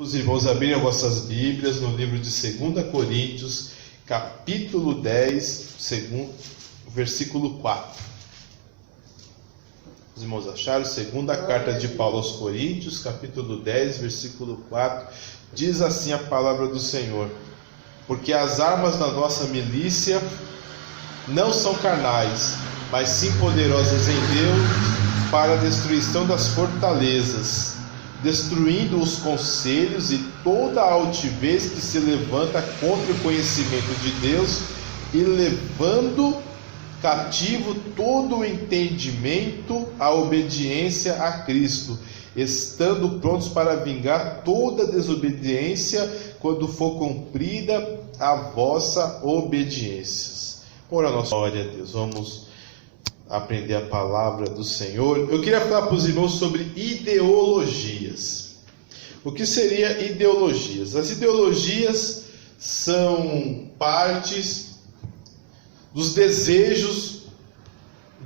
Os irmãos abrirem as vossas Bíblias no livro de 2 Coríntios, capítulo 10, versículo 4. Os irmãos acharam? Segunda carta de Paulo aos Coríntios, capítulo 10, versículo 4. Diz assim a palavra do Senhor: porque as armas da nossa milícia não são carnais, mas sim poderosas em Deus para a destruição das fortalezas, destruindo os conselhos e toda a altivez que se levanta contra o conhecimento de Deus, e levando cativo todo o entendimento à obediência a Cristo, estando prontos para vingar toda desobediência quando for cumprida a vossa obediência. Ora, nossa glória a Deus, vamos aprender a palavra do Senhor. Eu queria falar para os irmãos sobre ideologias. O que seria ideologias? As ideologias são partes dos desejos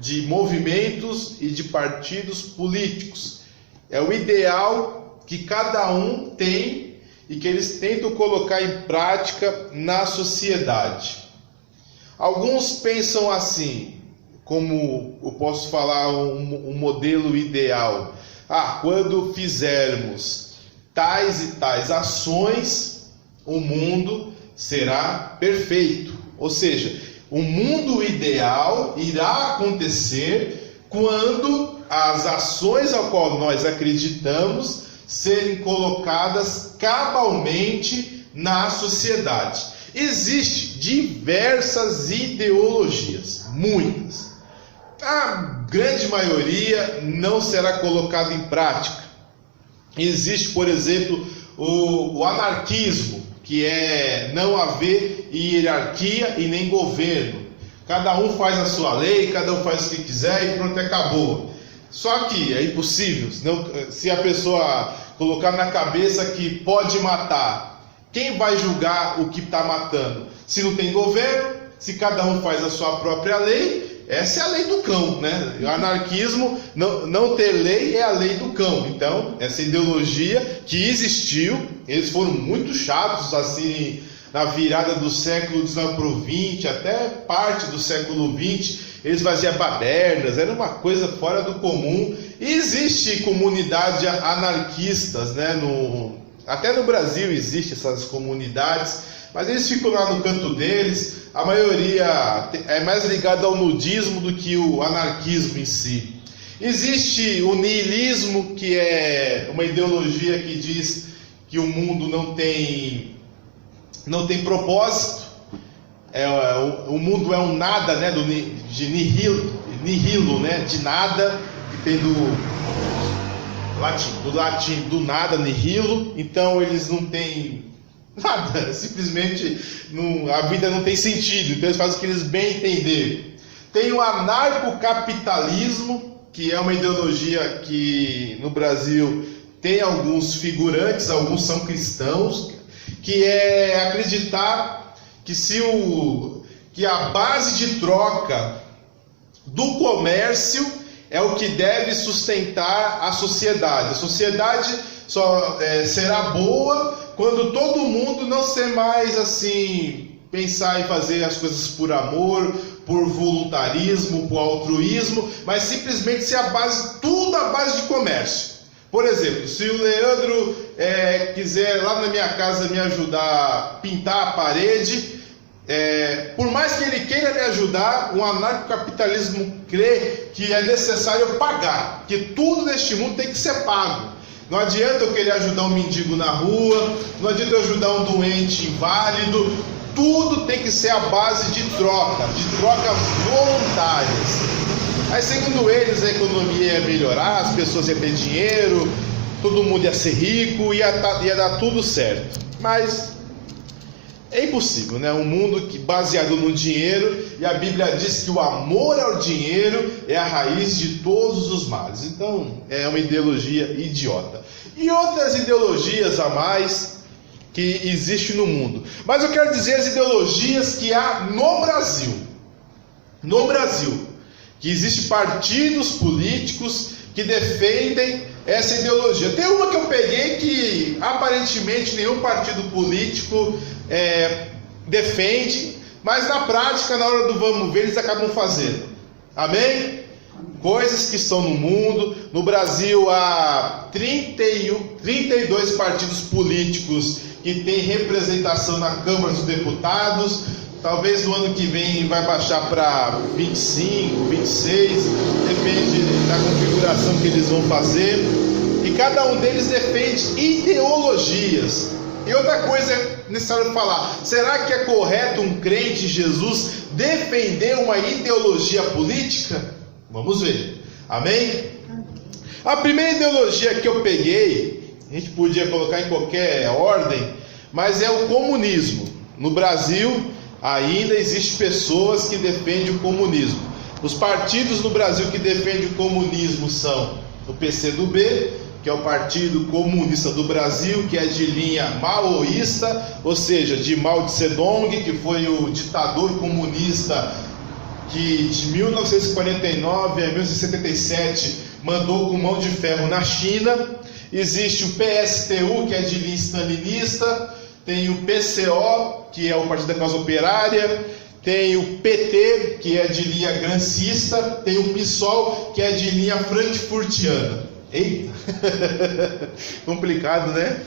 de movimentos e de partidos políticos. É o ideal que cada um tem e que eles tentam colocar em prática na sociedade. Alguns pensam assim, como eu posso falar um modelo ideal. Quando fizermos tais e tais ações, o mundo será perfeito. Ou seja, o mundo ideal irá acontecer quando as ações ao qual nós acreditamos serem colocadas cabalmente na sociedade. Existem diversas ideologias, muitas. A grande maioria não será colocada em prática. Existe, por exemplo, o anarquismo, que é não haver hierarquia e nem governo. Cada um faz a sua lei, cada um faz o que quiser e pronto, acabou. Só que é impossível. Se a pessoa colocar na cabeça que pode matar, quem vai julgar o que está matando? Se não tem governo, se cada um faz a sua própria lei, essa é a lei do cão, né? O anarquismo, não ter lei é a lei do cão. Então, essa ideologia que existiu, eles foram muito chatos, assim, na virada do século XIX para o XX, até parte do século XX, eles faziam badernas, era uma coisa fora do comum. E existe comunidades anarquistas, né? Até no Brasil existem essas comunidades, mas eles ficam lá no canto deles. A maioria é mais ligada ao nudismo do que o anarquismo em si. Existe o niilismo, que é uma ideologia que diz que o mundo não tem propósito. O mundo é um nada, né? De nihilo, né? De nada, que tem do latim, do nada, nihilo. Então eles não têm nada, simplesmente a vida não tem sentido, então eles fazem o que eles bem entenderem. Tem o anarcocapitalismo, que é uma ideologia que no Brasil tem alguns figurantes, alguns são cristãos, que é acreditar que a base de troca do comércio é o que deve sustentar a sociedade. A sociedade só será boa quando todo mundo não ser mais assim, pensar em fazer as coisas por amor, por voluntarismo, por altruísmo, mas simplesmente ser tudo a base de comércio. Por exemplo, se o Leandro quiser lá na minha casa me ajudar a pintar a parede, por mais que ele queira me ajudar, o anarcocapitalismo crê que é necessário pagar, que tudo neste mundo tem que ser pago. Não adianta eu querer ajudar um mendigo na rua, não adianta eu ajudar um doente inválido, tudo tem que ser a base de trocas voluntárias. Aí, segundo eles, a economia ia melhorar, as pessoas iam ter dinheiro, todo mundo ia ser rico, ia dar tudo certo. Mas é impossível, né? Um mundo baseado no dinheiro, e a Bíblia diz que o amor ao dinheiro é a raiz de todos os males. Então, é uma ideologia idiota. E outras ideologias a mais que existem no mundo. Mas eu quero dizer as ideologias que há no Brasil. No Brasil, que existem partidos políticos que defendem essa ideologia. Tem uma que eu peguei que aparentemente nenhum partido político defende, mas na prática, na hora do vamos ver, eles acabam fazendo. Amém? Coisas que estão no mundo. No Brasil há 32 partidos políticos que têm representação na Câmara dos Deputados. Talvez no ano que vem vai baixar para 25, 26, depende da configuração que eles vão fazer. E cada um deles defende ideologias. E outra coisa é necessário falar: será que é correto um crente em Jesus defender uma ideologia política? Vamos ver. Amém? A primeira ideologia que eu peguei, a gente podia colocar em qualquer ordem, mas é o comunismo. No Brasil ainda existem pessoas que defendem o comunismo. Os partidos no Brasil que defendem o comunismo são o PCdoB, que é o Partido Comunista do Brasil, que é de linha maoísta, ou seja, de Mao Tse-tung, que foi o ditador comunista que de 1949 a 1977 mandou com mão de ferro na China. Existe o PSTU, que é de linha stalinista. Tem o PCO, que é o Partido da Causa Operária. Tem o PT, que é de linha grancista. Tem o PSOL, que é de linha frankfurtiana. Eita! Complicado, né?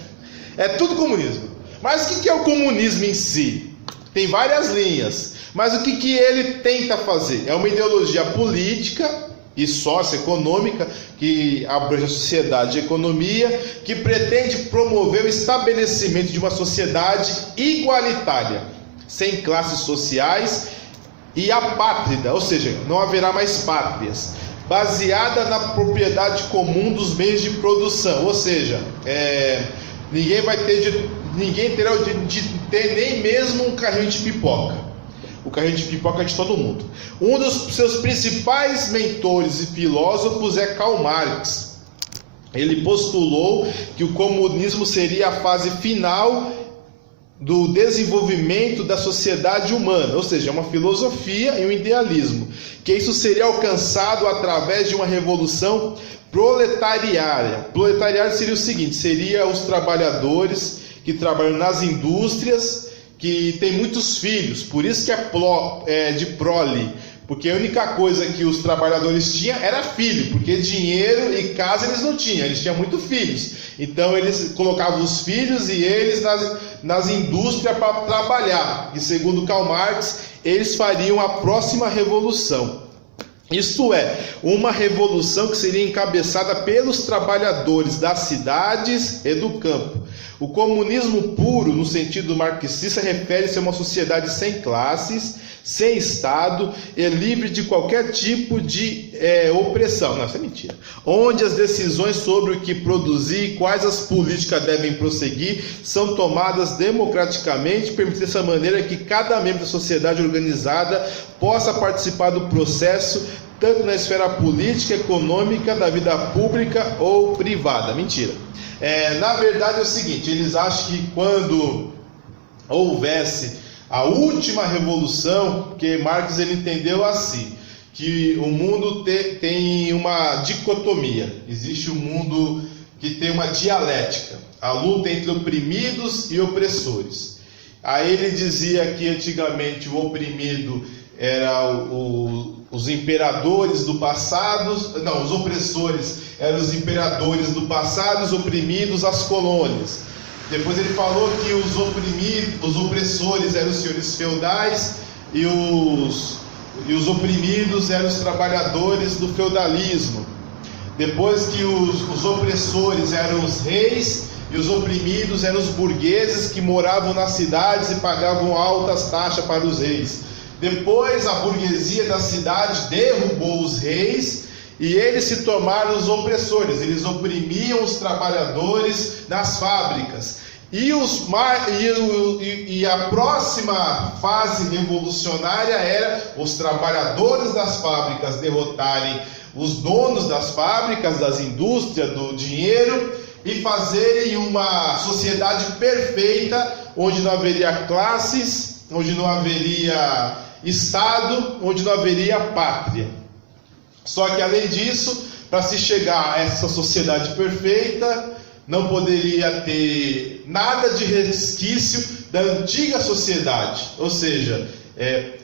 É tudo comunismo. Mas o que é o comunismo em si? Tem várias linhas. Mas o que ele tenta fazer? É uma ideologia política e socioeconômica que abrange a sociedade e a economia, que pretende promover o estabelecimento de uma sociedade igualitária, sem classes sociais e apátrida, ou seja, não haverá mais pátrias, baseada na propriedade comum dos meios de produção, ou seja, ninguém terá o direito de ter nem mesmo um carrinho de pipoca. O carrinho de pipoca é de todo mundo. Um dos seus principais mentores e filósofos é Karl Marx. Ele postulou que o comunismo seria a fase final do desenvolvimento da sociedade humana, ou seja, uma filosofia e um idealismo, que isso seria alcançado através de uma revolução proletariária. Proletariário seria o seguinte: seria os trabalhadores que trabalham nas indústrias, que tem muitos filhos, por isso que é de prole, porque a única coisa que os trabalhadores tinham era filho, porque dinheiro e casa eles não tinham, eles tinham muitos filhos, então eles colocavam os filhos e eles nas indústrias para trabalhar, e segundo Karl Marx, eles fariam a próxima revolução. Isto é, uma revolução que seria encabeçada pelos trabalhadores das cidades e do campo. O comunismo puro, no sentido marxista, refere-se a uma sociedade sem classes, sem Estado e livre de qualquer tipo de opressão. Não, isso é mentira. Onde as decisões sobre o que produzir e quais as políticas devem prosseguir são tomadas democraticamente, permitindo dessa maneira que cada membro da sociedade organizada possa participar do processo, tanto na esfera política, econômica, da vida pública ou privada. Mentira. Na verdade é o seguinte: eles acham que quando houvesse a última revolução, que Marx ele entendeu assim, que o mundo tem uma dicotomia, existe um mundo que tem uma dialética, a luta entre oprimidos e opressores. Aí ele dizia que antigamente o oprimido era os imperadores do passado, não, os opressores eram os imperadores do passado, os oprimidos as colônias. Depois ele falou que os opressores eram os senhores feudais e os oprimidos eram os trabalhadores do feudalismo. Depois que os opressores eram os reis e os oprimidos eram os burgueses que moravam nas cidades e pagavam altas taxas para os reis. Depois a burguesia da cidade derrubou os reis e eles se tornaram os opressores. Eles oprimiam os trabalhadores nas fábricas. E a próxima fase revolucionária era os trabalhadores das fábricas derrotarem os donos das fábricas, das indústrias, do dinheiro, e fazerem uma sociedade perfeita, onde não haveria classes, onde não haveria Estado, onde não haveria pátria. Só que além disso, para se chegar a essa sociedade perfeita, não poderia ter nada de resquício da antiga sociedade. Ou seja,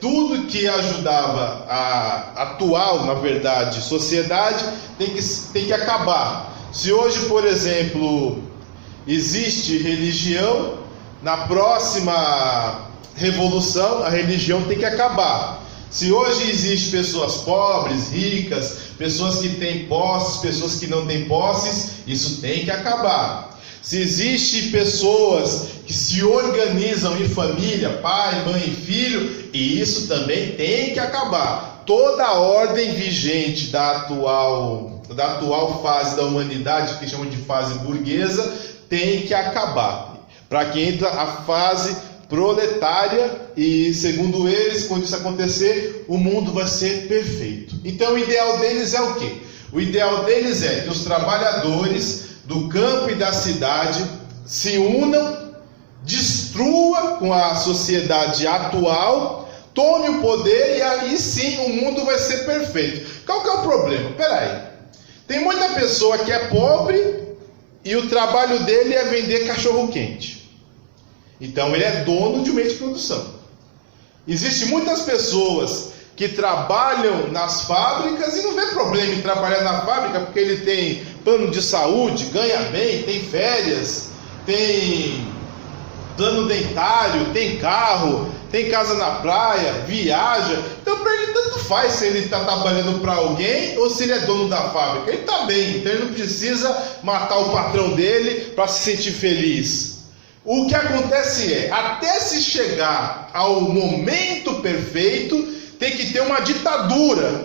tudo que ajudava a atual, na verdade, sociedade tem que acabar. Se hoje, por exemplo, existe religião, na próxima revolução a religião tem que acabar. Se hoje existe pessoas pobres, ricas, pessoas que têm posses, pessoas que não têm posses, isso tem que acabar. Se existe pessoas que se organizam em família, pai, mãe e filho, e isso também tem que acabar. Toda a ordem vigente da atual fase da humanidade, que chamam de fase burguesa, tem que acabar. Para que entra a fase proletária, e segundo eles, quando isso acontecer, o mundo vai ser perfeito. Então o ideal deles é o quê? O ideal deles é que os trabalhadores do campo e da cidade se unam, destrua com a sociedade atual, tome o poder, e aí sim o mundo vai ser perfeito. Qual que é o problema? Peraí, tem muita pessoa que é pobre e o trabalho dele é vender cachorro quente. Então ele é dono de um meio de produção. Existem muitas pessoas que trabalham nas fábricas e não vê problema em trabalhar na fábrica, porque ele tem plano de saúde, ganha bem, tem férias, tem plano dentário, tem carro, tem casa na praia, viaja. Então para ele tanto faz se ele está trabalhando para alguém ou se ele é dono da fábrica. Ele está bem, então ele não precisa matar o patrão dele para se sentir feliz. O que acontece é, até se chegar ao momento perfeito, tem que ter uma ditadura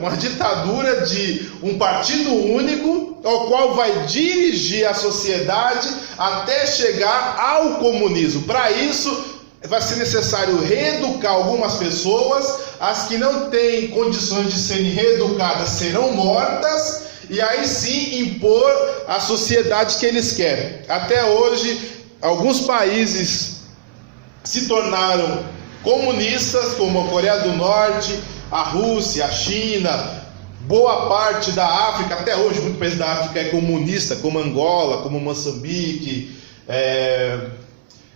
de um partido único, ao qual vai dirigir a sociedade até chegar ao comunismo. Para isso, vai ser necessário reeducar algumas pessoas, as que não têm condições de serem reeducadas serão mortas, e aí sim impor a sociedade que eles querem. Até hoje, alguns países se tornaram comunistas, como a Coreia do Norte, a Rússia, a China, boa parte da África, até hoje, muito país da África é comunista, como Angola, como Moçambique,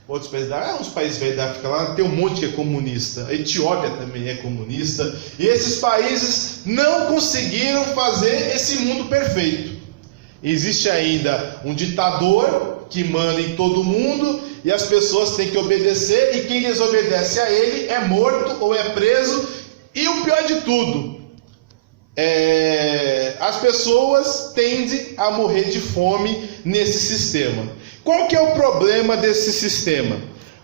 outros países uns países velhos da África lá, tem um monte que é comunista. A Etiópia também é comunista. E esses países não conseguiram fazer esse mundo perfeito. Existe ainda um ditador que manda em todo mundo e as pessoas têm que obedecer, e quem desobedece a ele é morto ou é preso. E o pior de tudo, as pessoas tendem a morrer de fome nesse sistema. Qual que é o problema desse sistema?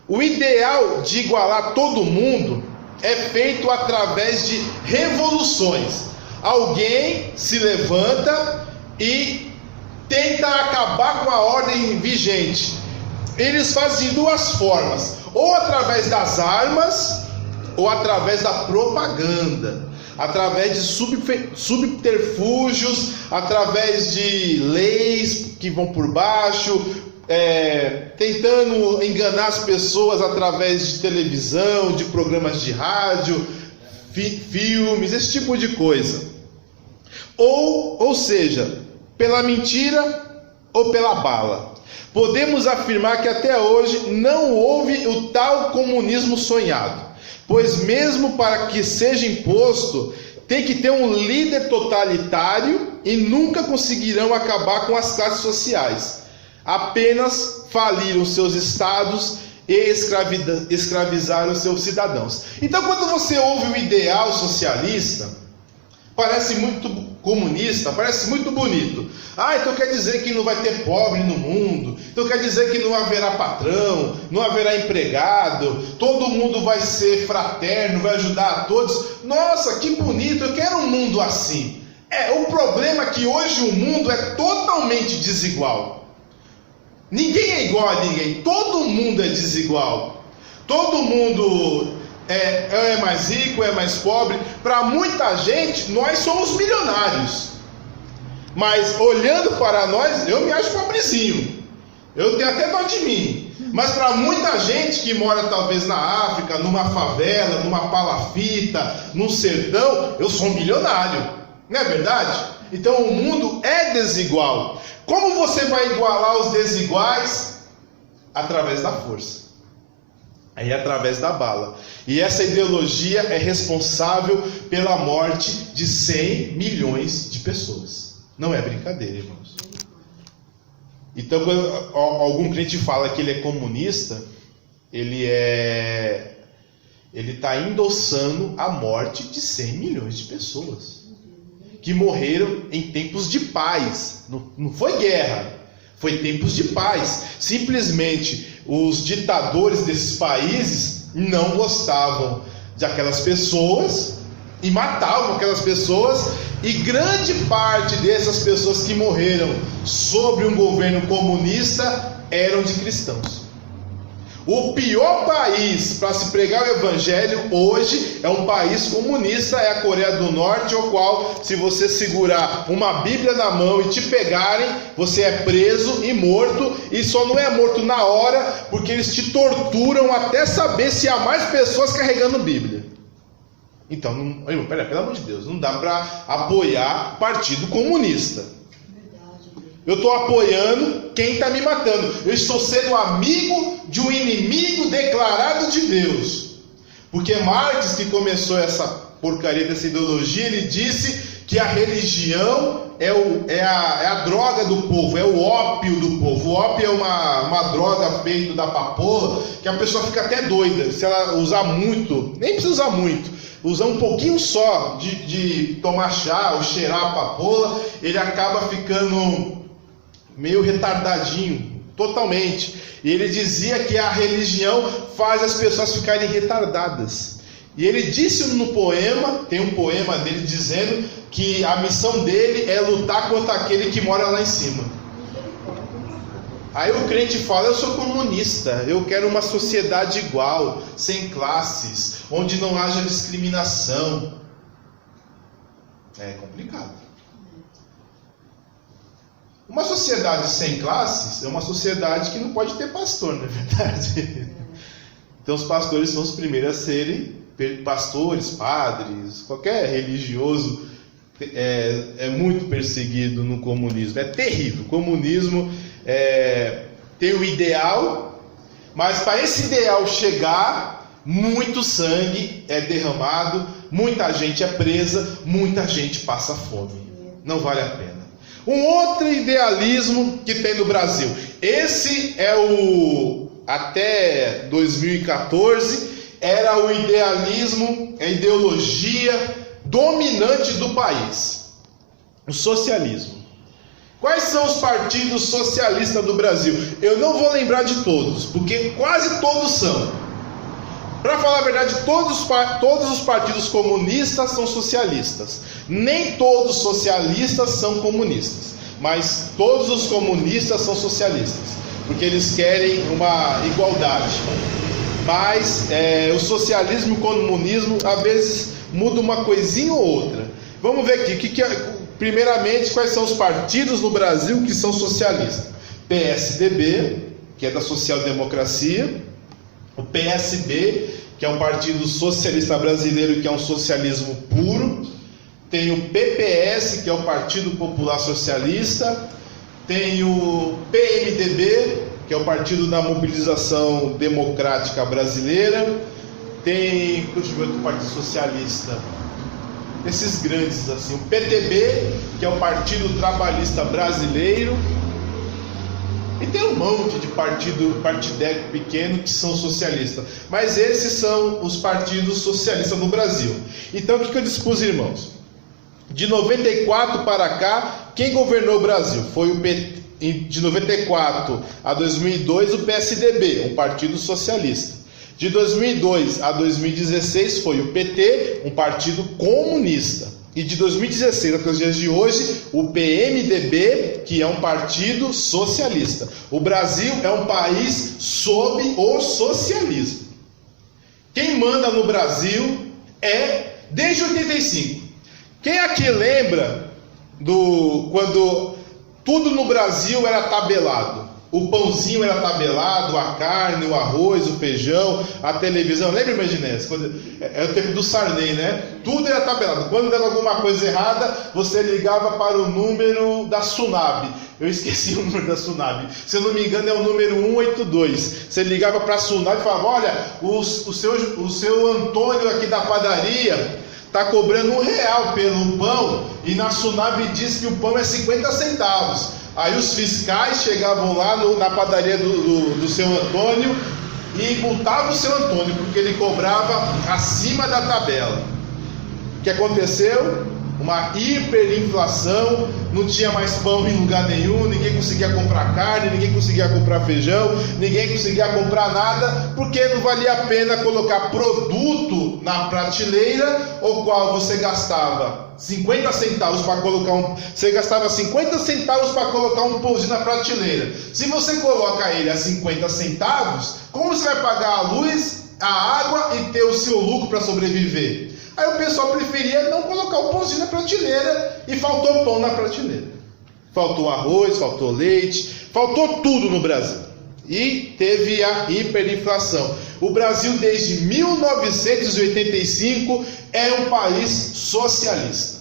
O ideal de igualar todo mundo é feito através de revoluções. Alguém se levanta e tenta acabar com a ordem vigente. Eles fazem de duas formas: ou através das armas, ou através da propaganda, através de subterfúgios, através de leis que vão por baixo, tentando enganar as pessoas através de televisão, de programas de rádio, filmes, esse tipo de coisa. Ou seja, pela mentira ou pela bala. Podemos afirmar que até hoje não houve o tal comunismo sonhado, pois mesmo para que seja imposto, tem que ter um líder totalitário e nunca conseguirão acabar com as classes sociais. Apenas faliram seus estados e escravizaram seus cidadãos. Então, quando você ouve o ideal socialista, parece muito comunista, parece muito bonito. Então quer dizer que não vai ter pobre no mundo, então quer dizer que não haverá patrão, não haverá empregado, todo mundo vai ser fraterno, vai ajudar a todos. Nossa, que bonito, eu quero um mundo assim. O problema é que hoje o mundo é totalmente desigual. Ninguém é igual a ninguém, todo mundo é desigual. Todo mundo é mais rico, é mais pobre. Para muita gente, nós somos milionários. Mas olhando para nós, eu me acho pobrezinho. Eu tenho até dó de mim. Mas para muita gente que mora talvez na África, numa favela, numa palafita, num sertão, eu sou um milionário. Não é verdade? Então o mundo é desigual. Como você vai igualar os desiguais? Através da força. Aí através da bala. E essa ideologia é responsável pela morte de 100 milhões de pessoas. Não é brincadeira, irmãos. Então, quando algum crente fala que ele é comunista, ele está endossando a morte de 100 milhões de pessoas que morreram em tempos de paz. Não foi guerra, foi tempos de paz. Simplesmente os ditadores desses países não gostavam de aquelas pessoas e matavam aquelas pessoas, e grande parte dessas pessoas que morreram sob um governo comunista eram de cristãos. O pior país para se pregar o evangelho hoje é um país comunista, é a Coreia do Norte, ao qual, se você segurar uma Bíblia na mão e te pegarem, você é preso e morto, e só não é morto na hora, porque eles te torturam até saber se há mais pessoas carregando Bíblia. Então, pelo amor de Deus, não dá para apoiar partido comunista. Eu estou apoiando quem está me matando. Eu estou sendo amigo de um inimigo declarado de Deus. Porque Marx, que começou essa porcaria dessa ideologia, ele disse que a religião é a droga do povo, é o ópio do povo. O ópio é uma droga feita da papoula, que a pessoa fica até doida. Se ela usar muito, nem precisa usar muito, usar um pouquinho só de tomar chá ou cheirar a papoula, ele acaba ficando meio retardadinho, totalmente. E ele dizia que a religião faz as pessoas ficarem retardadas. E ele disse no poema, tem um poema dele dizendo que a missão dele é lutar contra aquele que mora lá em cima. Aí o crente fala: eu sou comunista, eu quero uma sociedade igual, sem classes, onde não haja discriminação. É complicado. Uma sociedade sem classes é uma sociedade que não pode ter pastor, não é verdade? Então os pastores são os primeiros a serem pastores, padres, qualquer religioso é muito perseguido no comunismo. É terrível. O comunismo tem o ideal, mas para esse ideal chegar, muito sangue é derramado, muita gente é presa, muita gente passa fome. Não vale a pena. Um outro idealismo que tem no Brasil. Esse é até 2014, era o idealismo, a ideologia dominante do país. O socialismo. Quais são os partidos socialistas do Brasil? Eu não vou lembrar de todos, porque quase todos são. Para falar a verdade, todos os partidos comunistas são socialistas. Nem todos os socialistas são comunistas, mas todos os comunistas são socialistas, porque eles querem uma igualdade. Mas o socialismo e o comunismo às vezes mudam uma coisinha ou outra. Vamos ver aqui, primeiramente, quais são os partidos no Brasil que são socialistas. PSDB, que é da social-democracia. O PSB, que é um partido socialista brasileiro, que é um socialismo puro. Tem o PPS, que é o Partido Popular Socialista. Tem o PMDB, que é o Partido da Mobilização Democrática Brasileira. Tem, deixa eu ver outro partido socialista. Esses grandes assim. O PTB, que é o Partido Trabalhista Brasileiro. E tem um monte de partideco pequeno que são socialistas. Mas esses são os partidos socialistas no Brasil. Então o que eu disse para os irmãos? De 94 para cá, quem governou o Brasil? Foi de 94 a 2002 o PSDB, um partido socialista. De 2002 a 2016 foi o PT, um partido comunista. E de 2016 até os dias de hoje, o PMDB, que é um partido socialista. O Brasil é um país sob o socialismo. Quem manda no Brasil desde 85. Quem aqui lembra quando tudo no Brasil era tabelado? O pãozinho era tabelado, a carne, o arroz, o feijão, a televisão. Lembra, Imaginés? É o tempo do Sarney, né? Tudo era tabelado. Quando dava alguma coisa errada, você ligava para o número da Sunab. Eu esqueci o número da Sunab. Se eu não me engano, é o número 182. Você ligava para a Sunab e falava: olha, o seu Antônio aqui da padaria está cobrando R$1 pelo pão e na Sunab diz que o pão é 50 centavos. Aí os fiscais chegavam lá na padaria do seu Antônio e multavam o seu Antônio, porque ele cobrava acima da tabela. O que aconteceu? Uma hiperinflação, não tinha mais pão em lugar nenhum, ninguém conseguia comprar carne, ninguém conseguia comprar feijão, ninguém conseguia comprar nada, porque não valia a pena colocar produto na prateleira, o qual você gastava 50 centavos para colocar você gastava 50 centavos para colocar um pãozinho na prateleira. Se você coloca ele a 50 centavos, como você vai pagar a luz, a água e ter o seu lucro para sobreviver? Aí o pessoal preferia não colocar o pãozinho na prateleira e faltou pão na prateleira. Faltou arroz, faltou leite, faltou tudo no Brasil. E teve a hiperinflação. O Brasil, desde 1985, é um país socialista.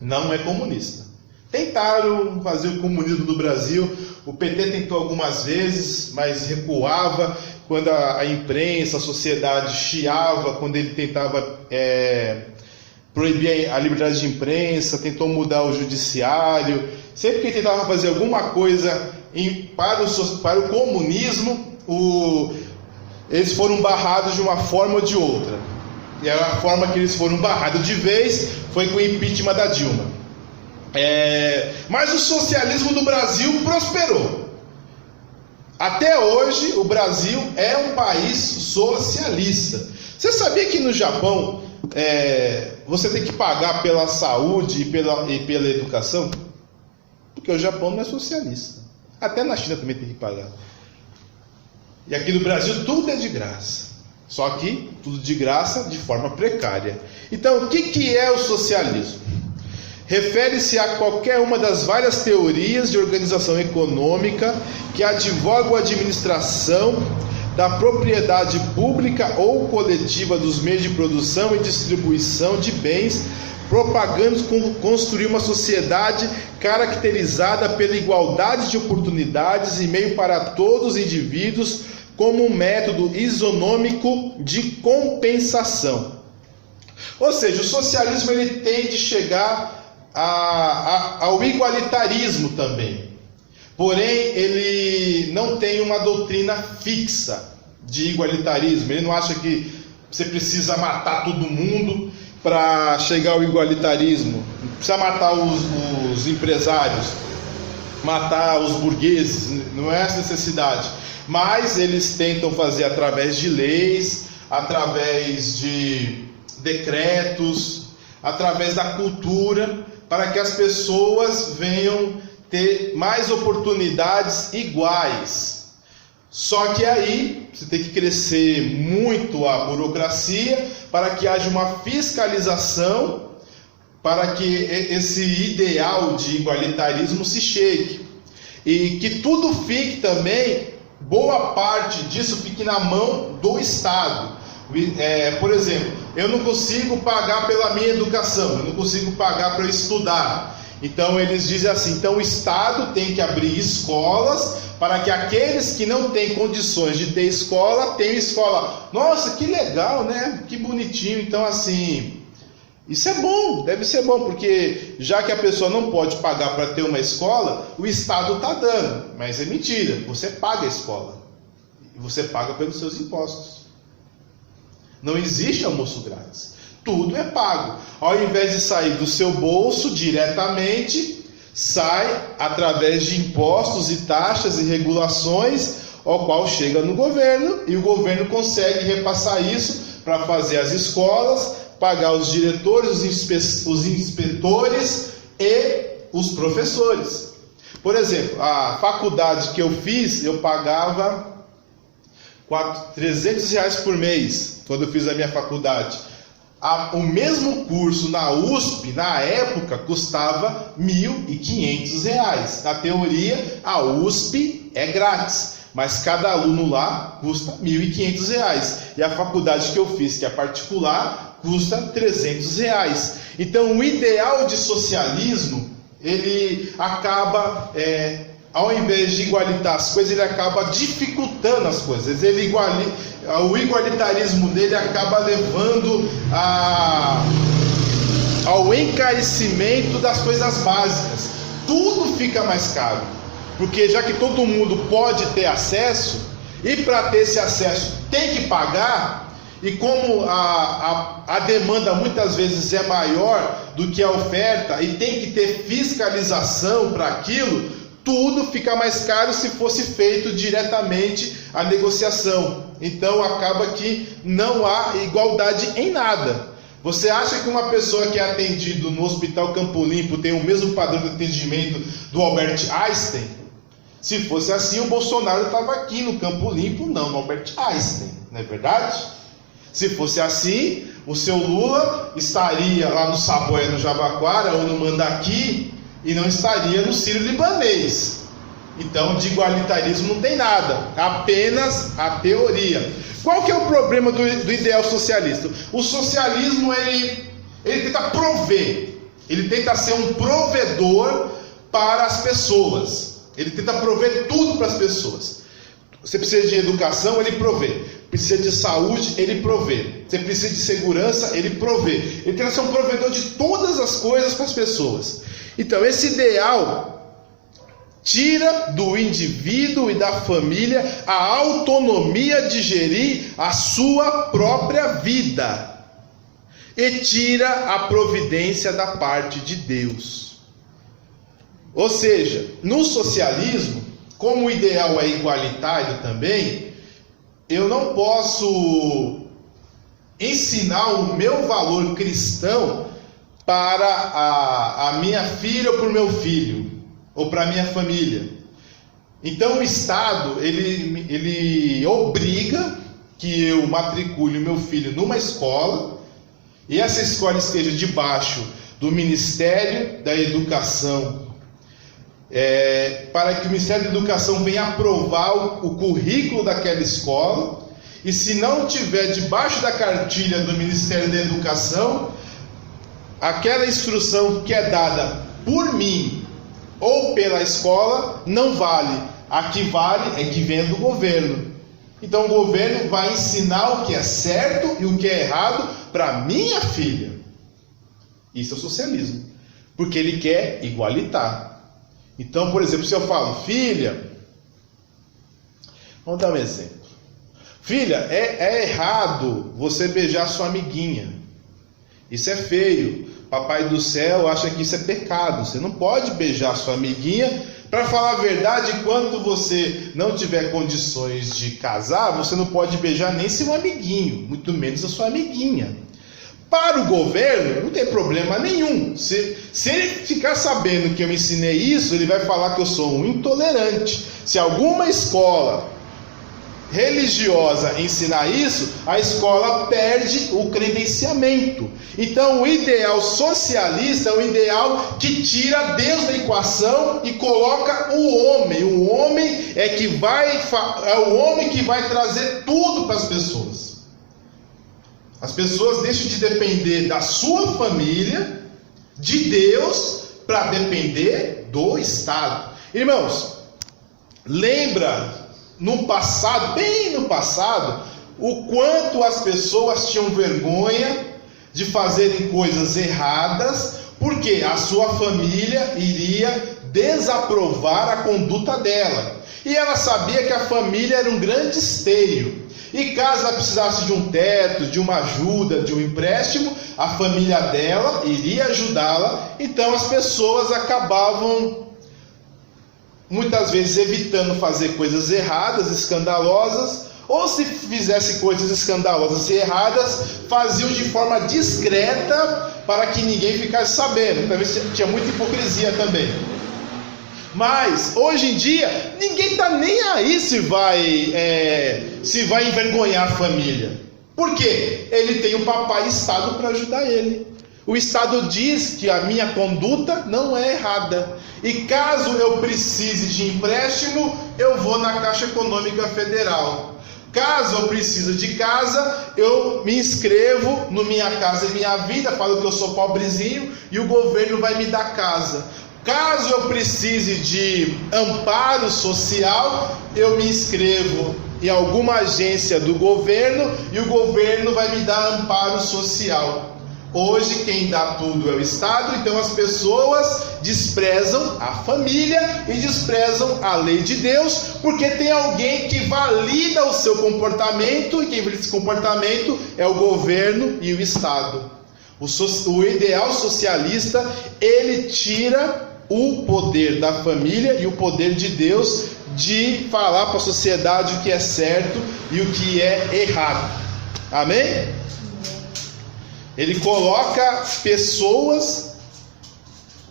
Não é comunista. Tentaram fazer o comunismo do Brasil. O PT tentou algumas vezes, mas recuava. Quando a imprensa, a sociedade chiava, quando ele tentava proibir a liberdade de imprensa, tentou mudar o judiciário. Sempre que ele tentava fazer alguma coisa para o comunismo, eles foram barrados de uma forma ou de outra. E a forma que eles foram barrados de vez foi com o impeachment da Dilma. Mas o socialismo do Brasil prosperou. Até hoje, o Brasil é um país socialista. Você sabia que no Japão você tem que pagar pela saúde e pela educação? Porque o Japão não é socialista. Até na China também tem que pagar. E aqui no Brasil tudo é de graça. Só que tudo de graça de forma precária. Então, o que é o socialismo? Refere-se a qualquer uma das várias teorias de organização econômica que advogam a administração da propriedade pública ou coletiva dos meios de produção e distribuição de bens, propagando construir uma sociedade caracterizada pela igualdade de oportunidades e meio para todos os indivíduos como um método isonômico de compensação. Ou seja, o socialismo ele tende a chegar ao igualitarismo também. Porém, ele não tem uma doutrina fixa de igualitarismo. Ele não acha que você precisa matar todo mundo para chegar ao igualitarismo. Não precisa matar os empresários, matar os burgueses, não é essa necessidade. Mas eles tentam fazer através de leis, através de decretos, através da cultura, para que as pessoas venham ter mais oportunidades iguais. Só que aí você tem que crescer muito a burocracia para que haja uma fiscalização, para que esse ideal de igualitarismo se chegue. E que tudo fique também, boa parte disso fique na mão do Estado. Por exemplo, eu não consigo pagar pela minha educação, eu não consigo pagar para eu estudar. Então eles dizem assim, então o Estado tem que abrir escolas para que aqueles que não têm condições de ter escola, tenham escola. Nossa, que legal, né? Que bonitinho. Então assim, isso é bom, deve ser bom, porque já que a pessoa não pode pagar para ter uma escola, o Estado está dando. Mas é mentira, você paga a escola. E você paga pelos seus impostos. Não existe almoço grátis. Tudo é pago. Ao invés de sair do seu bolso diretamente, sai através de impostos e taxas e regulações, ao qual chega no governo, e o governo consegue repassar isso para fazer as escolas, pagar os diretores, os inspetores e os professores. Por exemplo, a faculdade que eu fiz, eu pagava R$300 por mês, quando eu fiz a minha faculdade. o mesmo curso na USP, na época, custava R$ 1.500. Na teoria, a USP é grátis, mas cada aluno lá custa R$ 1.500. E a faculdade que eu fiz, que é particular, custa R$ 300. Então, o ideal de socialismo, ele acaba, ao invés de igualitar as coisas, ele acaba dificultando as coisas. O igualitarismo dele acaba levando ao encarecimento das coisas básicas. Tudo fica mais caro, porque já que todo mundo pode ter acesso, e para ter esse acesso tem que pagar, e como a demanda muitas vezes é maior do que a oferta, e tem que ter fiscalização para aquilo, tudo fica mais caro se fosse feito diretamente a negociação. Então acaba que não há igualdade em nada. Você acha que uma pessoa que é atendido no Hospital Campo Limpo tem o mesmo padrão de atendimento do Albert Einstein? Se fosse assim, o Bolsonaro estava aqui no Campo Limpo, não no Albert Einstein, não é verdade? Se fosse assim, o seu Lula estaria lá no Saboia, no Jabaquara, ou no Mandaqui, e não estaria no Sírio-Libanês. Então, de igualitarismo não tem nada, apenas a teoria. Qual que é o problema do ideal socialista? O socialismo, ele tenta prover, ele tenta ser um provedor para as pessoas. Ele tenta prover tudo para as pessoas. Você precisa de educação, ele provê. Precisa de saúde, ele provê. Você precisa de segurança, ele provê. Ele tenta ser um provedor de todas as coisas para as pessoas. Então, esse ideal tira do indivíduo e da família a autonomia de gerir a sua própria vida e tira a providência da parte de Deus. Ou seja, no socialismo, como o ideal é igualitário também, eu não posso ensinar o meu valor cristão para a minha filha ou para o meu filho, ou para a minha família. Então o Estado, ele obriga que eu matricule o meu filho numa escola, e essa escola esteja debaixo do Ministério da Educação, para que o Ministério da Educação venha aprovar o currículo daquela escola, e se não tiver debaixo da cartilha do Ministério da Educação, aquela instrução que é dada por mim ou pela escola não vale. A que vale é que vem do governo. Então o governo vai ensinar o que é certo e o que é errado para minha filha. Isso é socialismo, porque ele quer igualitar. Então, por exemplo, se eu falo, filha, vamos dar um exemplo. Filha, é errado você beijar sua amiguinha. Isso é feio. Papai do céu acha que isso é pecado. Você não pode beijar sua amiguinha. Para falar a verdade, quando você não tiver condições de casar, você não pode beijar nem seu amiguinho, muito menos a sua amiguinha. Para o governo, não tem problema nenhum. Se ele ficar sabendo que eu ensinei isso, ele vai falar que eu sou um intolerante. Se alguma escola religiosa ensinar isso, a escola perde o credenciamento. Então o ideal socialista é o ideal que tira Deus da equação e coloca o homem. O homem é o homem que vai trazer tudo para as pessoas. As pessoas deixam de depender da sua família, de Deus, para depender do Estado. Irmãos, lembra no passado, bem no passado, o quanto as pessoas tinham vergonha de fazerem coisas erradas, porque a sua família iria desaprovar a conduta dela. E ela sabia que a família era um grande esteio. E caso ela precisasse de um teto, de uma ajuda, de um empréstimo, a família dela iria ajudá-la. Então as pessoas acabavam muitas vezes evitando fazer coisas erradas, escandalosas, ou se fizesse coisas escandalosas e erradas, faziam de forma discreta para que ninguém ficasse sabendo. Talvez tinha muita hipocrisia também. Mas hoje em dia ninguém está nem aí se vai envergonhar a família. Por quê? Ele tem o papai Estado para ajudar ele. O Estado diz que a minha conduta não é errada. E caso eu precise de empréstimo, eu vou na Caixa Econômica Federal. Caso eu precise de casa, eu me inscrevo no Minha Casa e Minha Vida, falo que eu sou pobrezinho e o governo vai me dar casa. Caso eu precise de amparo social, eu me inscrevo em alguma agência do governo e o governo vai me dar amparo social. Hoje quem dá tudo é o Estado, então as pessoas desprezam a família e desprezam a lei de Deus, porque tem alguém que valida o seu comportamento, e quem valida esse comportamento é o governo e o Estado. O ideal socialista, ele tira o poder da família e o poder de Deus de falar para a sociedade o que é certo e o que é errado. Amém? Ele coloca pessoas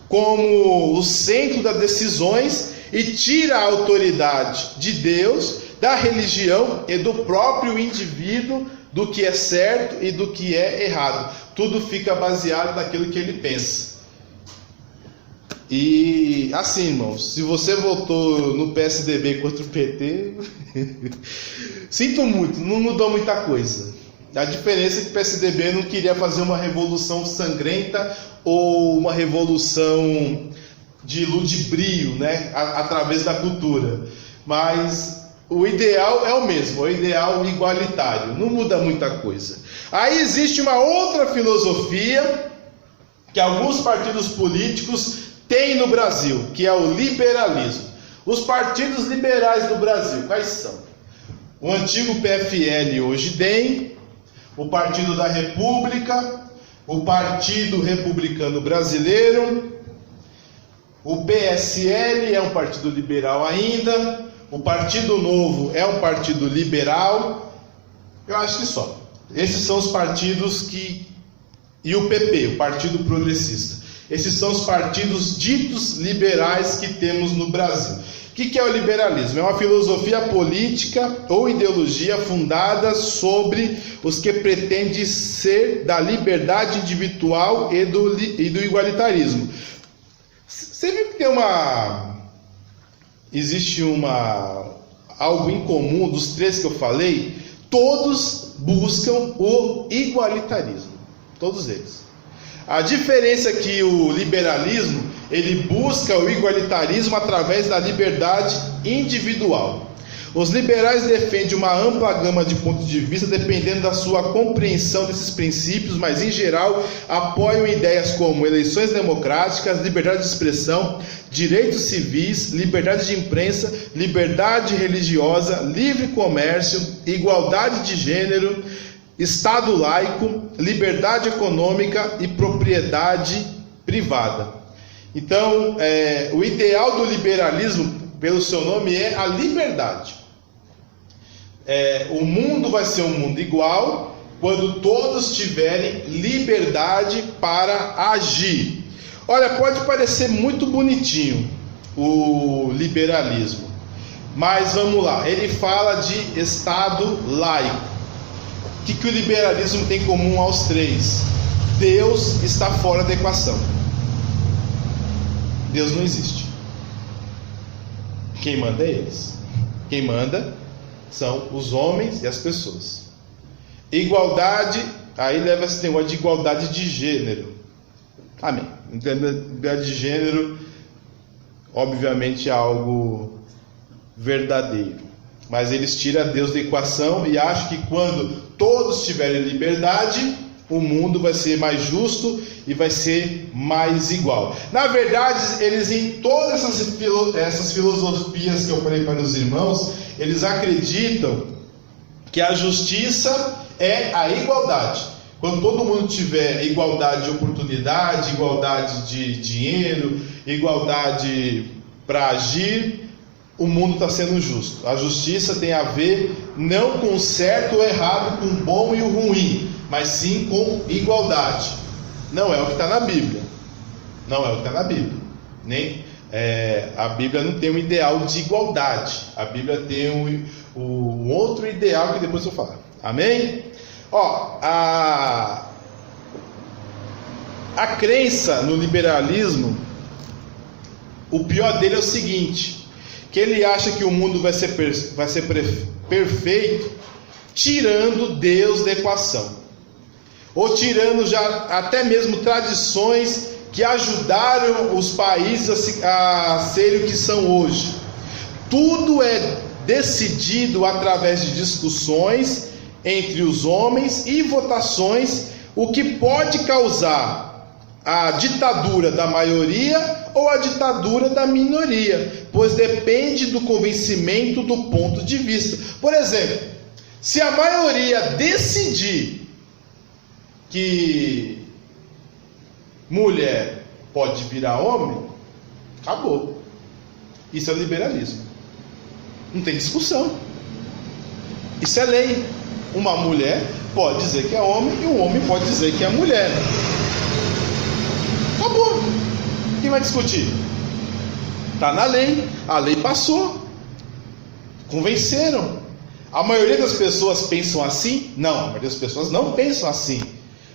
como o centro das decisões e tira a autoridade de Deus, da religião e do próprio indivíduo, do que é certo e do que é errado. Tudo fica baseado naquilo que ele pensa. E assim, irmãos, se você votou no PSDB contra o PT, sinto muito, não mudou muita coisa. A diferença é que o PSDB não queria fazer uma revolução sangrenta ou uma revolução de ludibrio, né, através da cultura. Mas o ideal é o mesmo, o ideal igualitário, não muda muita coisa. Aí existe uma outra filosofia que alguns partidos políticos têm no Brasil, que é o liberalismo. Os partidos liberais do Brasil, quais são? O antigo PFL, hoje DEM, o Partido da República, o Partido Republicano Brasileiro, o PSL é um partido liberal ainda, o Partido Novo é um partido liberal, eu acho que só. Esses são os partidos que... E o PP, o Partido Progressista. Esses são os partidos ditos liberais que temos no Brasil. O que é o liberalismo? É uma filosofia política ou ideologia fundada sobre os que pretendem ser da liberdade individual e do igualitarismo. Você viu que existe algo em comum dos três que eu falei? Todos buscam o igualitarismo, todos eles. A diferença é que o liberalismo, ele busca o igualitarismo através da liberdade individual. Os liberais defendem uma ampla gama de pontos de vista dependendo da sua compreensão desses princípios, mas em geral apoiam ideias como eleições democráticas, liberdade de expressão, direitos civis, liberdade de imprensa, liberdade religiosa, livre comércio, igualdade de gênero, Estado laico, liberdade econômica e propriedade privada. Então, o ideal do liberalismo, pelo seu nome, é a liberdade. O mundo vai ser um mundo igual quando todos tiverem liberdade para agir. Olha, pode parecer muito bonitinho o liberalismo, mas vamos lá, ele fala de Estado laico. O que o liberalismo tem em comum aos três? Deus está fora da equação. Deus não existe. Quem manda é eles. Quem manda são os homens e as pessoas. Igualdade, aí leva esse negócio de igualdade de gênero. Amém. Igualdade de gênero, obviamente, é algo verdadeiro. Mas eles tiram Deus da equação e acham que quando todos tiverem liberdade, o mundo vai ser mais justo e vai ser mais igual. Na verdade, eles em todas essas filosofias que eu falei para os irmãos, eles acreditam que a justiça é a igualdade. Quando todo mundo tiver igualdade de oportunidade, igualdade de dinheiro, igualdade para agir, o mundo está sendo justo. A justiça tem a ver não com o certo ou errado, com o bom e o ruim, mas sim com igualdade. Não é o que está na Bíblia. Não é o que está na Bíblia. A Bíblia não tem um ideal de igualdade. A Bíblia tem um outro ideal que depois eu vou falar. Amém? Ó, a crença no liberalismo, o pior dele é o seguinte, que ele acha que o mundo vai ser perfeito tirando Deus da equação, ou tirando já até mesmo tradições que ajudaram os países a serem o que são hoje. Tudo é decidido através de discussões entre os homens e votações, o que pode causar a ditadura da maioria ou a ditadura da minoria, pois depende do convencimento do ponto de vista. Por exemplo, se a maioria decidir que mulher pode virar homem, acabou. Isso é liberalismo. Não tem discussão. Isso é lei. Uma mulher pode dizer que é homem e um homem pode dizer que é mulher. Acabou. Quem vai discutir? Está na lei. A lei passou. Convenceram. A maioria das pessoas pensam assim? Não, a maioria das pessoas não pensam assim.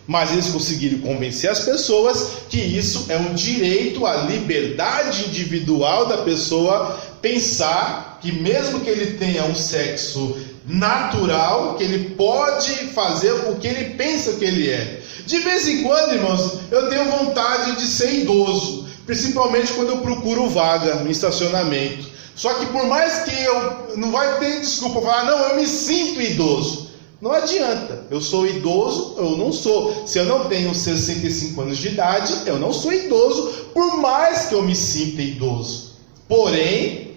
Mas eles conseguiram convencer as pessoas que isso é um direito à liberdade individual da pessoa pensar que mesmo que ele tenha um sexo natural, que ele pode fazer o que ele pensa que ele é. De vez em quando, irmãos, eu tenho vontade de ser idoso, principalmente quando eu procuro vaga no estacionamento. Só que por mais que eu não vai ter desculpa falar, não, eu me sinto idoso. Não adianta, eu sou idoso, eu não sou. Se eu não tenho 65 anos de idade, eu não sou idoso, por mais que eu me sinta idoso. Porém,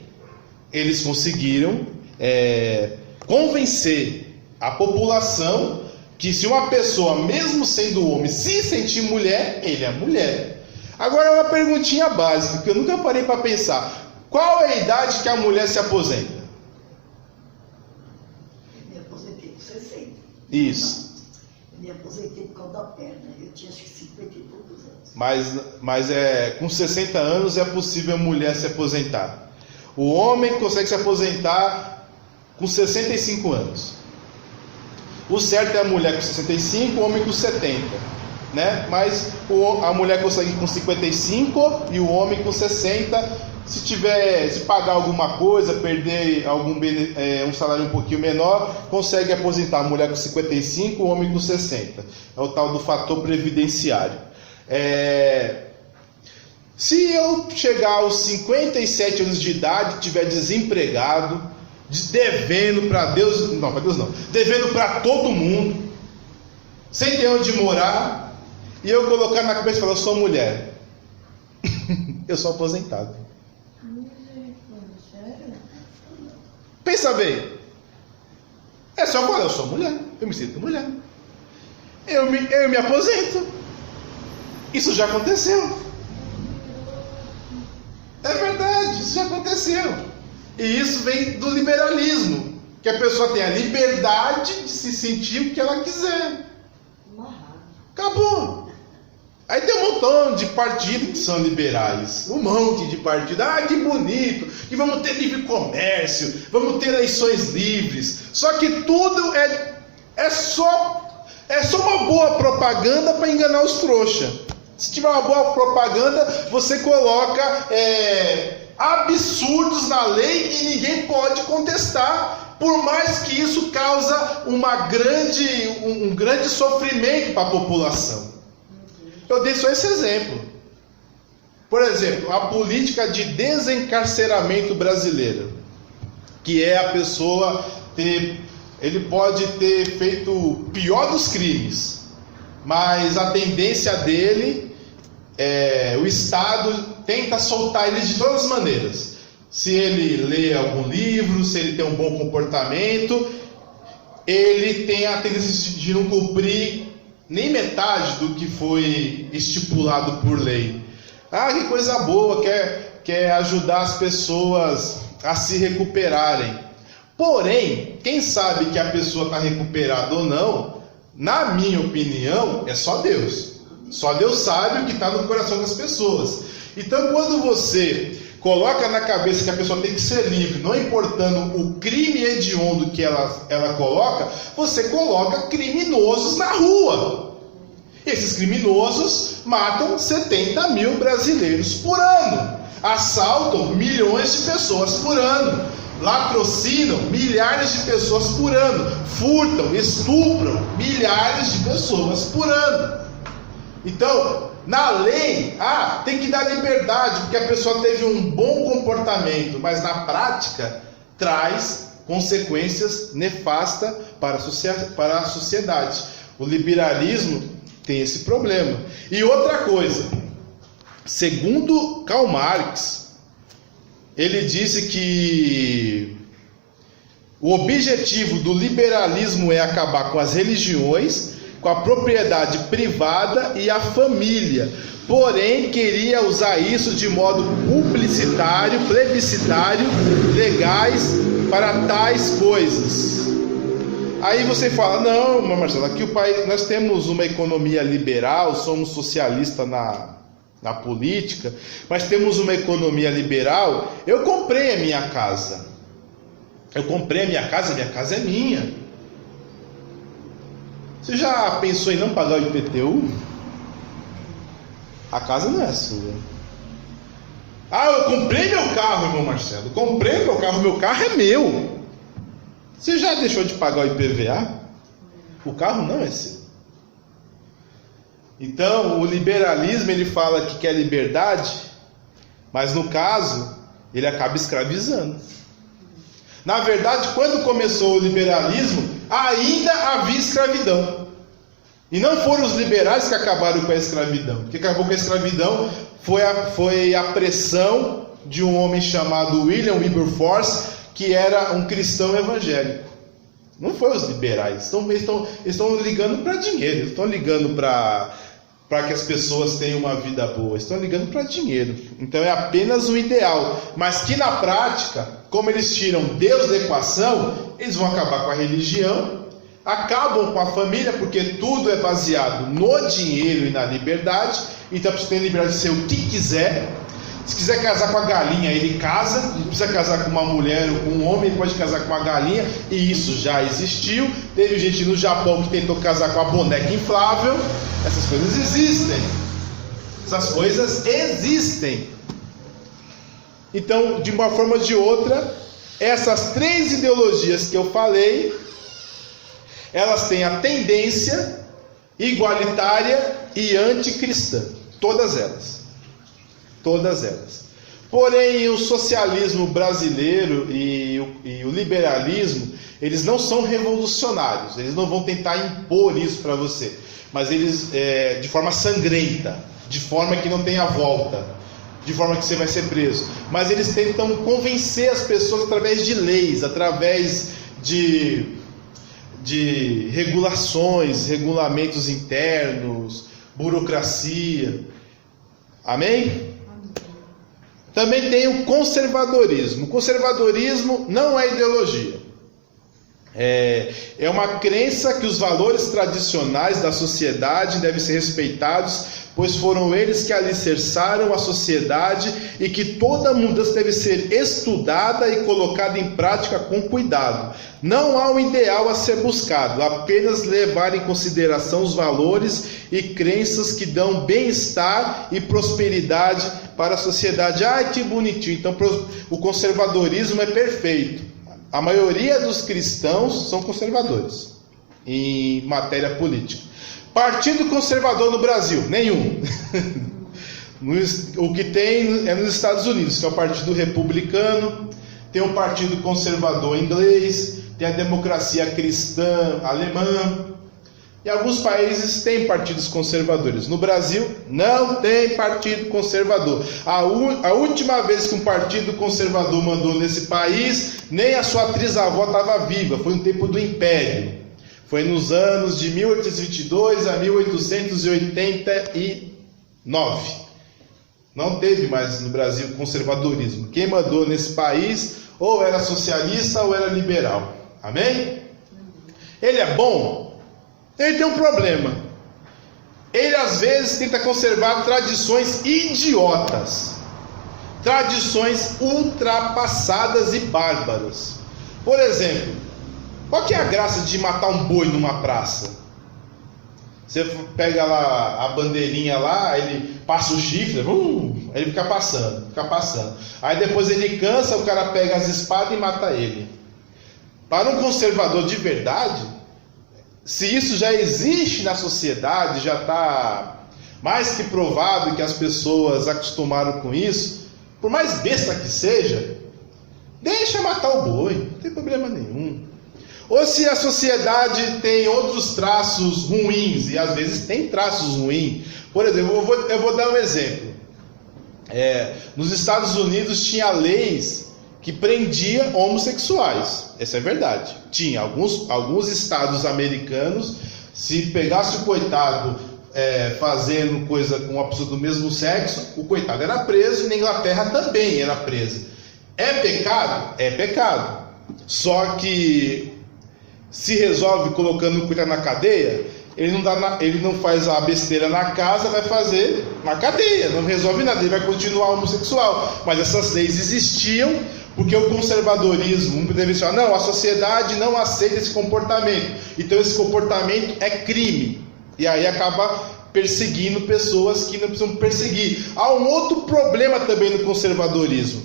eles conseguiram convencer a população que se uma pessoa, mesmo sendo homem, se sentir mulher, ele é mulher. Agora uma perguntinha básica, que eu nunca parei para pensar. Qual é a idade que a mulher se aposenta? Eu me aposentei com 60. Isso. Eu me aposentei por causa da perna. Eu tinha acho que 50 e poucos anos. Mas com 60 anos é possível a mulher se aposentar. O homem consegue se aposentar com 65 anos. O certo é a mulher com 65, o homem com 70. Né? Mas a mulher consegue com 55 e o homem com 60. Se pagar alguma coisa, perder um salário um pouquinho menor, consegue aposentar a mulher com 55, o homem com 60. É o tal do fator previdenciário. Se eu chegar aos 57 anos de idade, estiver desempregado, devendo para Deus, não, para Deus não, devendo para todo mundo, sem ter onde morar, e eu colocar na cabeça e falar, eu sou mulher, eu sou aposentado. Pensa bem, é só falar, eu sou mulher, eu me sinto mulher, eu me aposento. Isso já aconteceu. É verdade, isso já aconteceu. E isso vem do liberalismo, que a pessoa tem a liberdade de se sentir o que ela quiser. Acabou. Aí tem um montão de partidos que são liberais, um monte de partidos, que bonito, que vamos ter livre comércio, vamos ter eleições livres, só que tudo é só uma boa propaganda para enganar os trouxas. Se tiver uma boa propaganda, você coloca absurdos na lei e ninguém pode contestar, por mais que isso causa um grande sofrimento para a população. Eu dei só esse exemplo. Por exemplo, a política de desencarceramento brasileira, que é a pessoa ele pode ter feito o pior dos crimes, mas a tendência dele o Estado tenta soltar ele de todas as maneiras. Se ele lê algum livro, se ele tem um bom comportamento, ele tem a tendência de não cumprir nem metade do que foi estipulado por lei. Que coisa boa, quer ajudar as pessoas a se recuperarem. Porém, quem sabe que a pessoa está recuperada ou não, na minha opinião, é só Deus. Só Deus sabe o que está no coração das pessoas. Então, quando você coloca na cabeça que a pessoa tem que ser livre, não importando o crime hediondo que ela coloca, você coloca criminosos na rua. Esses criminosos matam 70 mil brasileiros por ano, assaltam milhões de pessoas por ano, latrocinam milhares de pessoas por ano, furtam, estupram milhares de pessoas por ano. Então, na lei, tem que dar liberdade, porque a pessoa teve um bom comportamento, mas na prática traz consequências nefastas para a sociedade. O liberalismo tem esse problema. E outra coisa, segundo Karl Marx, ele disse que o objetivo do liberalismo é acabar com as religiões, com a propriedade privada e a família. Porém, queria usar isso de modo publicitário, plebiscitário, legais para tais coisas. Aí você fala, não, Marcelo, aqui o país, nós temos uma economia liberal, somos socialistas na política, mas temos uma economia liberal. Eu comprei a minha casa. Minha casa é minha. Você já pensou em não pagar o IPTU? A casa não é sua. Eu comprei meu carro, irmão Marcelo. Comprei meu carro é meu. Você já deixou de pagar o IPVA? O carro não é seu. Então, o liberalismo, ele fala que quer liberdade, mas no caso, ele acaba escravizando. Na verdade, quando começou o liberalismo, ainda havia escravidão. E não foram os liberais que acabaram com a escravidão. O que acabou com a escravidão foi a pressão de um homem chamado William Wilberforce, que era um cristão evangélico. Não foi os liberais. Estão ligando para dinheiro, estão ligando para que as pessoas tenham uma vida boa, estão ligando para dinheiro. Então é apenas um ideal, mas que na prática, como eles tiram Deus da equação, eles vão acabar com a religião, acabam com a família, porque tudo é baseado no dinheiro e na liberdade. Então você tem liberdade de ser o que quiser. Se quiser casar com a galinha, ele casa. Se precisa casar com uma mulher ou com um homem, ele pode casar com uma galinha. E isso já existiu. Teve gente no Japão que tentou casar com a boneca inflável. Essas coisas existem. Essas coisas existem. Então, de uma forma ou de outra, essas três ideologias que eu falei, elas têm a tendência igualitária e anticristã. Todas elas. Todas elas. Porém, o socialismo brasileiro e o liberalismo, eles não são revolucionários. Eles não vão tentar impor isso para você. Mas eles, de forma sangrenta, de forma que não tenha volta, de forma que você vai ser preso. Mas eles tentam convencer as pessoas através de leis, através de regulações, regulamentos internos, burocracia. Amém? Também tem o conservadorismo. O conservadorismo não é ideologia. É uma crença que os valores tradicionais da sociedade devem ser respeitados, pois foram eles que alicerçaram a sociedade, e que toda mudança deve ser estudada e colocada em prática com cuidado. Não há um ideal a ser buscado, apenas levar em consideração os valores e crenças que dão bem-estar e prosperidade para a sociedade. Que bonitinho! Então o conservadorismo é perfeito. A maioria dos cristãos são conservadores em matéria política. Partido conservador no Brasil? Nenhum. O que tem é nos Estados Unidos, que é o Partido Republicano, tem o Partido Conservador inglês, tem a Democracia Cristã alemã, e alguns países têm partidos conservadores. No Brasil, não tem partido conservador. A última vez que um partido conservador mandou nesse país, nem a sua atriz-avó estava viva, foi no tempo do Império. Foi nos anos de 1822 a 1889. Não teve mais no Brasil conservadorismo. Quem mandou nesse país ou era socialista ou era liberal. Amém? Ele é bom? Ele tem um problema. Ele às vezes tenta conservar tradições idiotas. tradições ultrapassadas e bárbaras. Por exemplo, qual que é a graça de matar um boi numa praça? Você pega lá a bandeirinha lá, ele passa o chifre, aí ele fica passando. Aí depois ele cansa, o cara pega as espadas e mata ele. Para um conservador de verdade, se isso já existe na sociedade, já está mais que provado que as pessoas acostumaram com isso, por mais besta que seja, deixa matar o boi, não tem problema nenhum. Ou se a sociedade tem outros traços ruins, e às vezes tem traços ruins. Por exemplo, eu vou dar um exemplo. Nos Estados Unidos tinha leis que prendiam homossexuais. Essa é verdade. Tinha alguns estados americanos, se pegasse o coitado fazendo coisa com uma pessoa do mesmo sexo, o coitado era preso, e na Inglaterra também era preso. É pecado? É pecado. Só que se resolve colocando o coitado na cadeia, ele não faz a besteira na casa, vai fazer na cadeia, não resolve nada, ele vai continuar homossexual. Mas essas leis existiam porque o conservadorismo deve falar, não, a sociedade não aceita esse comportamento, então esse comportamento é crime, e aí acaba perseguindo pessoas que não precisam perseguir. Há um outro problema também no conservadorismo.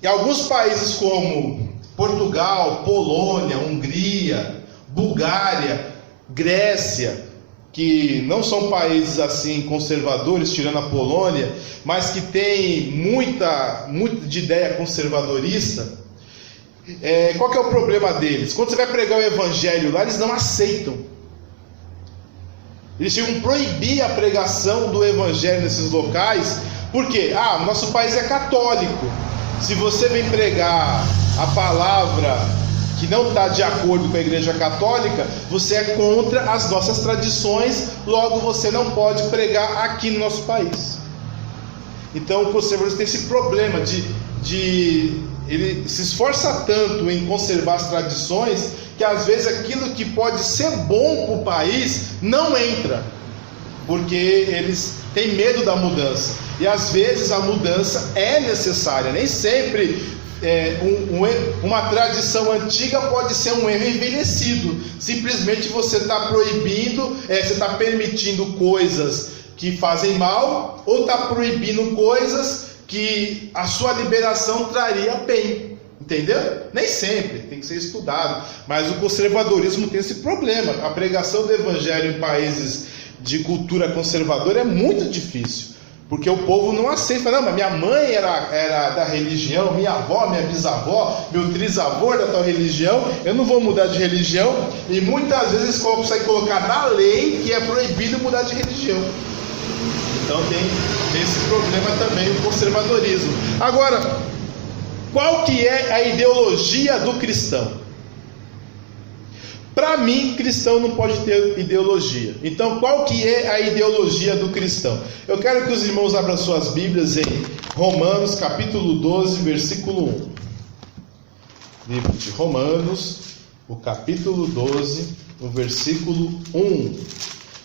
Em alguns países como Portugal, Polônia, Hungria, Bulgária, Grécia, que não são países assim conservadores, tirando a Polônia, mas que tem muita de ideia conservadorista, qual que é o problema deles? Quando você vai pregar o evangelho lá, eles não aceitam. Eles chegam a proibir a pregação do evangelho nesses locais, porque nosso país é católico. Se você vem pregar a palavra que não está de acordo com a Igreja Católica, você é contra as nossas tradições, logo você não pode pregar aqui no nosso país. Então o conservadorismo tem esse problema ele se esforça tanto em conservar as tradições, que às vezes aquilo que pode ser bom para o país não entra, porque eles têm medo da mudança. E às vezes a mudança é necessária, nem sempre uma tradição antiga pode ser um erro envelhecido. Simplesmente você está proibindo, você está permitindo coisas que fazem mal, ou está proibindo coisas que a sua liberação traria bem. Entendeu? Nem sempre, tem que ser estudado. Mas o conservadorismo tem esse problema. A pregação do evangelho em países de cultura conservadora é muito difícil, porque o povo não aceita. Não, mas minha mãe era da religião, minha avó, minha bisavó, meu trisavô era da tal religião, eu não vou mudar de religião. E muitas vezes eles conseguem colocar na lei que é proibido mudar de religião. Então tem esse problema também, o conservadorismo. Agora, qual que é a ideologia do cristão? Para mim, cristão não pode ter ideologia. Então, qual que é a ideologia do cristão? Eu quero que os irmãos abram suas Bíblias em Romanos, capítulo 12, versículo 1. Livro de Romanos, o capítulo 12, o versículo 1.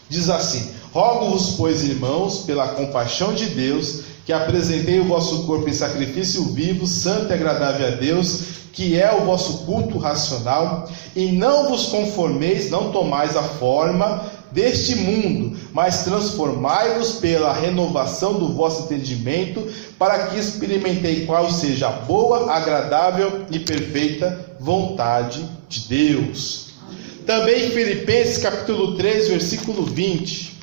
Diz assim: rogo-vos, pois, irmãos, pela compaixão de Deus, que apresentei o vosso corpo em sacrifício vivo, santo e agradável a Deus, que é o vosso culto racional, e não vos conformeis, não tomais a forma deste mundo, mas transformai-vos pela renovação do vosso entendimento, para que experimentei qual seja a boa, agradável e perfeita vontade de Deus. Também em Filipenses capítulo 3, versículo 20.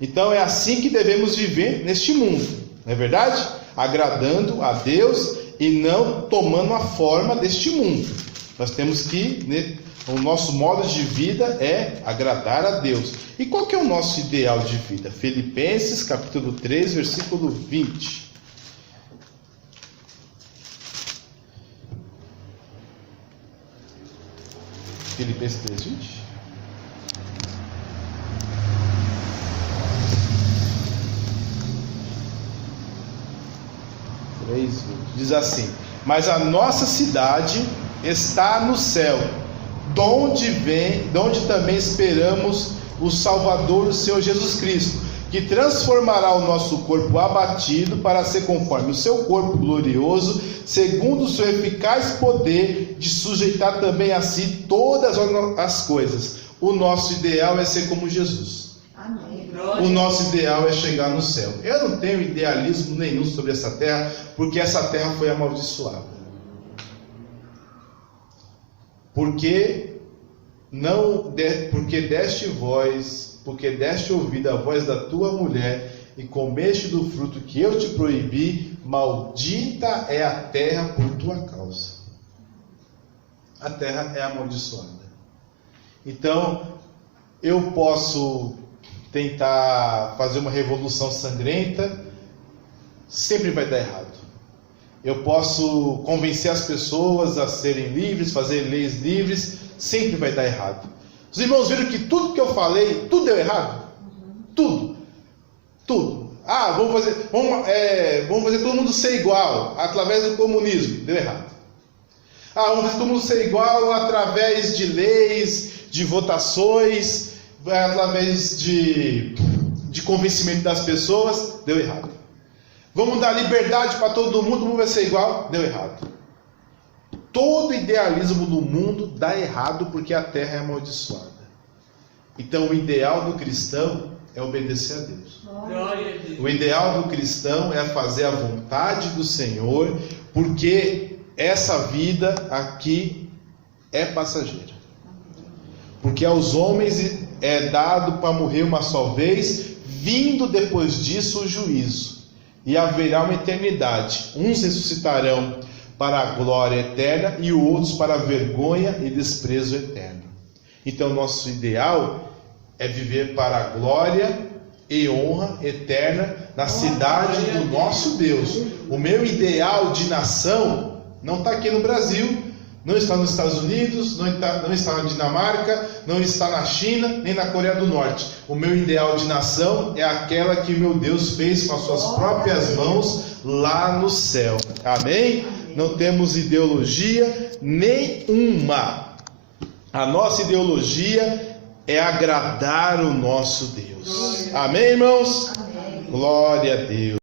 Então é assim que devemos viver neste mundo, não é verdade? Agradando a Deus e não tomando a forma deste mundo. Nós temos que, o nosso modo de vida é agradar a Deus. E qual que é o nosso ideal de vida? Filipenses capítulo 3, versículo 20. Filipenses 3, 20. Diz assim: mas a nossa cidade está no céu, donde também esperamos o Salvador, o Senhor Jesus Cristo, que transformará o nosso corpo abatido para ser conforme o seu corpo glorioso, segundo o seu eficaz poder de sujeitar também a si todas as coisas. O nosso ideal é ser como Jesus. Amém. O nosso ideal é chegar no céu. Eu não tenho idealismo nenhum sobre essa terra, porque essa terra foi amaldiçoada. Porque deste ouvido à voz da tua mulher e comeste do fruto que eu te proibi, maldita é a terra por tua causa. A terra é amaldiçoada. Então, eu posso tentar fazer uma revolução sangrenta, sempre vai dar errado. Eu posso convencer as pessoas a serem livres, fazer leis livres, sempre vai dar errado. Os irmãos viram que tudo que eu falei, tudo deu errado? Tudo. Vamos fazer todo mundo ser igual, através do comunismo, deu errado. Vamos fazer todo mundo ser igual através de leis, de votações, através de convencimento das pessoas, deu errado. Vamos dar liberdade para todo mundo vai ser igual, deu errado. Todo idealismo do mundo dá errado porque a terra é amaldiçoada. Então o ideal do cristão é obedecer a Deus. O ideal do cristão é fazer a vontade do Senhor, porque essa vida aqui é passageira. Porque aos homens é dado para morrer uma só vez, vindo depois disso o juízo. E haverá uma eternidade. Uns ressuscitarão para a glória eterna e outros para a vergonha e desprezo eterno. Então nosso ideal é viver para a glória e honra eterna na cidade do nosso Deus. O meu ideal de nação não está aqui no Brasil, não está nos Estados Unidos, não está na Dinamarca, não está na China, nem na Coreia do Norte. O meu ideal de nação é aquela que meu Deus fez com as suas próprias mãos lá no céu. Amém? Não temos ideologia nenhuma. A nossa ideologia é agradar o nosso Deus. Amém, irmãos? Amém. Glória a Deus.